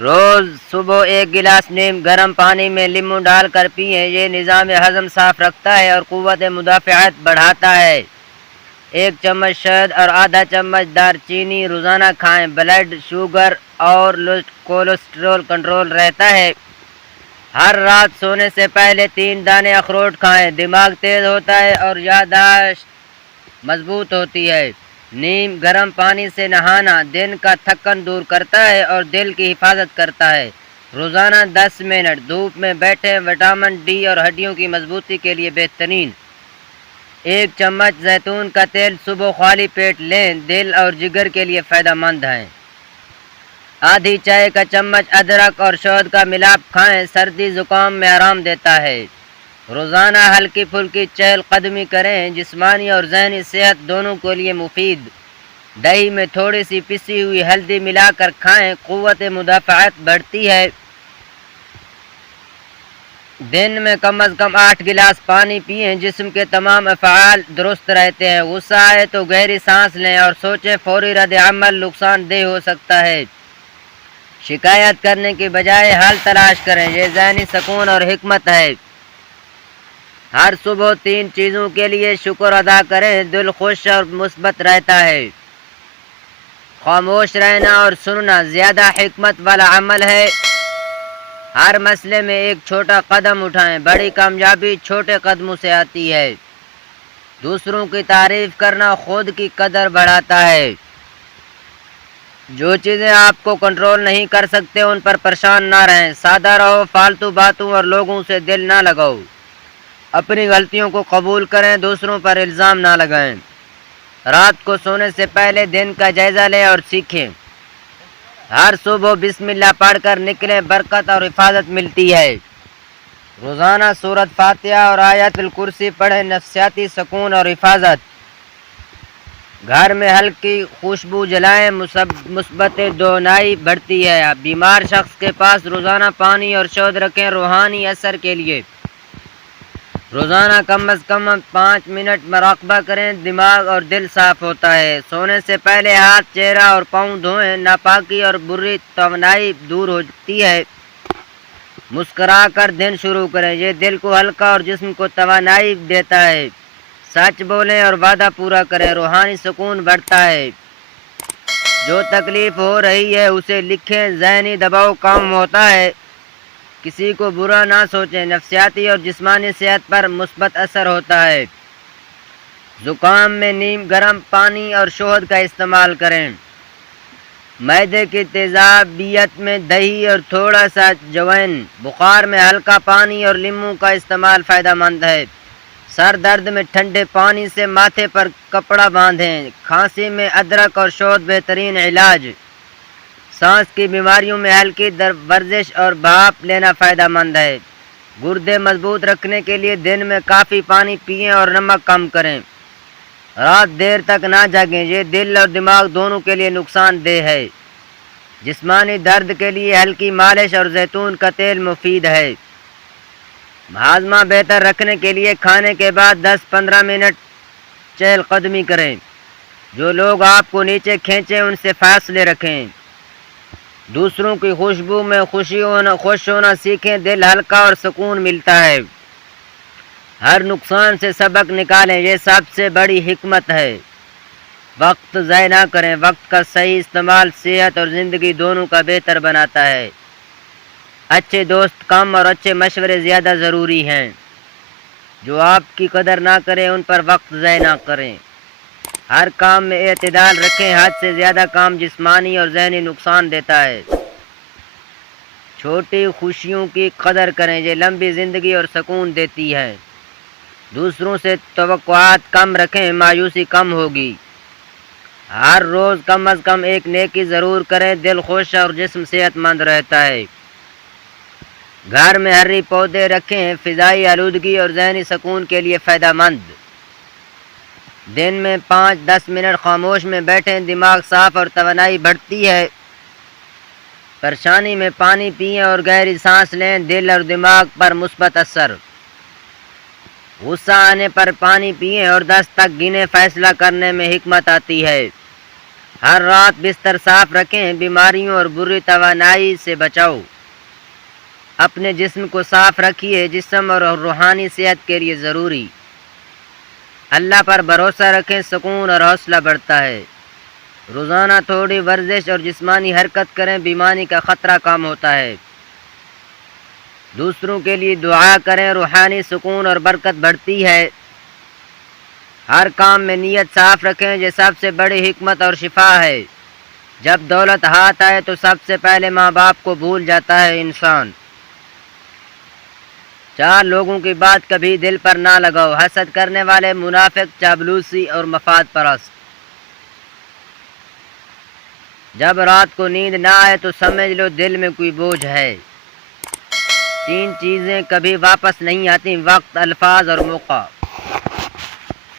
روز صبح ایک گلاس نیم گرم پانی میں لیمو ڈال کر پئیں، یہ نظام ہضم صاف رکھتا ہے اور قوت مدافعت بڑھاتا ہے۔ ایک چمچ شہد اور آدھا چمچ دار چینی روزانہ کھائیں، بلڈ شوگر اور کولیسٹرول کنٹرول رہتا ہے۔ ہر رات سونے سے پہلے 3 دانے اخروٹ کھائیں، دماغ تیز ہوتا ہے اور یادداشت مضبوط ہوتی ہے۔ نیم گرم پانی سے نہانا دن کا تھکن دور کرتا ہے اور دل کی حفاظت کرتا ہے۔ روزانہ 10 منٹ دھوپ میں بیٹھیں، وٹامن ڈی اور ہڈیوں کی مضبوطی کے لیے بہترین۔ ایک چمچ زیتون کا تیل صبح خالی پیٹ لیں، دل اور جگر کے لیے فائدہ مند ہے۔ آدھی چائے کا چمچ ادرک اور شہد کا ملاپ کھائیں، سردی زکام میں آرام دیتا ہے۔ روزانہ ہلکی پھلکی چہل قدمی کریں، جسمانی اور ذہنی صحت دونوں کے لیے مفید۔ دہی میں تھوڑی سی پسی ہوئی ہلدی ملا کر کھائیں، قوت مدافعت بڑھتی ہے۔ دن میں کم از کم 8 گلاس پانی پئیں، جسم کے تمام افعال درست رہتے ہیں۔ غصہ آئے تو گہری سانس لیں اور سوچیں، فوری رد عمل نقصان دہ ہو سکتا ہے۔ شکایت کرنے کی بجائے حل تلاش کریں، یہ ذہنی سکون اور حکمت ہے۔ ہر صبح 3 چیزوں کے لیے شکر ادا کریں، دل خوش اور مثبت رہتا ہے۔ خاموش رہنا اور سننا زیادہ حکمت والا عمل ہے۔ ہر مسئلے میں ایک چھوٹا قدم اٹھائیں، بڑی کامیابی چھوٹے قدموں سے آتی ہے۔ دوسروں کی تعریف کرنا خود کی قدر بڑھاتا ہے۔ جو چیزیں آپ کو کنٹرول نہیں کر سکتے ان پر پریشان نہ رہیں، سادہ رہو، فالتو باتوں اور لوگوں سے دل نہ لگاؤ۔ اپنی غلطیوں کو قبول کریں، دوسروں پر الزام نہ لگائیں۔ رات کو سونے سے پہلے دن کا جائزہ لیں اور سیکھیں۔ ہر صبح بسم اللہ پڑھ کر نکلیں، برکت اور حفاظت ملتی ہے۔ روزانہ سورۃ فاتحہ اور آیت الکرسی پڑھیں، نفسیاتی سکون اور حفاظت۔ گھر میں ہلکی خوشبو جلائیں، مثبت دونائی بڑھتی ہے۔ بیمار شخص کے پاس روزانہ پانی اور شہد رکھیں، روحانی اثر کے لیے۔ روزانہ کم از کم 5 منٹ مراقبہ کریں، دماغ اور دل صاف ہوتا ہے۔ سونے سے پہلے ہاتھ، چہرہ اور پاؤں دھوئیں، ناپاکی اور بری توانائی دور ہوتی ہے۔ مسکرا کر دن شروع کریں، یہ دل کو ہلکا اور جسم کو توانائی دیتا ہے۔ سچ بولیں اور وعدہ پورا کریں، روحانی سکون بڑھتا ہے۔ جو تکلیف ہو رہی ہے اسے لکھیں، ذہنی دباؤ کم ہوتا ہے۔ کسی کو برا نہ سوچیں، نفسیاتی اور جسمانی صحت پر مثبت اثر ہوتا ہے۔ زکام میں نیم گرم پانی اور شہد کا استعمال کریں۔ معدے کی تیزابیت میں دہی اور تھوڑا سا جوائن۔ بخار میں ہلکا پانی اور لیموں کا استعمال فائدہ مند ہے۔ سر درد میں ٹھنڈے پانی سے ماتھے پر کپڑا باندھیں۔ کھانسی میں ادرک اور شہد بہترین علاج۔ سانس کی بیماریوں میں ہلکی ورزش اور بھاپ لینا فائدہ مند ہے۔ گردے مضبوط رکھنے کے لیے دن میں کافی پانی پئیں اور نمک کم کریں۔ رات دیر تک نہ جاگیں، یہ دل اور دماغ دونوں کے لیے نقصان دہ ہے۔ جسمانی درد کے لیے ہلکی مالش اور زیتون کا تیل مفید ہے۔ ہاضمہ بہتر رکھنے کے لیے کھانے کے بعد 10-15 منٹ چہل قدمی کریں۔ جو لوگ آپ کو نیچے کھینچیں ان سے فاصلے رکھیں۔ دوسروں کی خوشبو میں خوش ہونا سیکھیں، دل ہلکا اور سکون ملتا ہے۔ ہر نقصان سے سبق نکالیں، یہ سب سے بڑی حکمت ہے۔ وقت ضائع نہ کریں، وقت کا صحیح استعمال صحت اور زندگی دونوں کا بہتر بناتا ہے۔ اچھے دوست کم اور اچھے مشورے زیادہ ضروری ہیں۔ جو آپ کی قدر نہ کریں ان پر وقت ضائع نہ کریں۔ ہر کام میں اعتدال رکھیں، حد سے زیادہ کام جسمانی اور ذہنی نقصان دیتا ہے۔ چھوٹی خوشیوں کی قدر کریں، یہ لمبی زندگی اور سکون دیتی ہے۔ دوسروں سے توقعات کم رکھیں، مایوسی کم ہوگی۔ ہر روز کم از کم ایک نیکی ضرور کریں، دل خوش اور جسم صحت مند رہتا ہے۔ گھر میں ہری پودے رکھیں، فضائی آلودگی اور ذہنی سکون کے لیے فائدہ مند۔ دن میں 5-10 منٹ خاموش میں بیٹھیں، دماغ صاف اور توانائی بڑھتی ہے۔ پریشانی میں پانی پئیں اور گہری سانس لیں، دل اور دماغ پر مثبت اثر۔ غصہ آنے پر پانی پئیں اور 10 تک گنے، فیصلہ کرنے میں حکمت آتی ہے۔ ہر رات بستر صاف رکھیں، بیماریوں اور بری توانائی سے بچاؤ۔ اپنے جسم کو صاف رکھیے، جسم اور روحانی صحت کے لیے ضروری۔ اللہ پر بھروسہ رکھیں، سکون اور حوصلہ بڑھتا ہے۔ روزانہ تھوڑی ورزش اور جسمانی حرکت کریں، بیماری کا خطرہ کم ہوتا ہے۔ دوسروں کے لیے دعا کریں، روحانی سکون اور برکت بڑھتی ہے۔ ہر کام میں نیت صاف رکھیں، یہ سب سے بڑی حکمت اور شفا ہے۔ جب دولت ہاتھ آئے تو سب سے پہلے ماں باپ کو بھول جاتا ہے انسان۔ 4 لوگوں کی بات کبھی دل پر نہ لگاؤ، حسد کرنے والے، منافق، چاپلوسی اور مفاد پرست۔ جب رات کو نیند نہ آئے تو سمجھ لو دل میں کوئی بوجھ ہے۔ 3 چیزیں کبھی واپس نہیں آتی: وقت، الفاظ اور موقع۔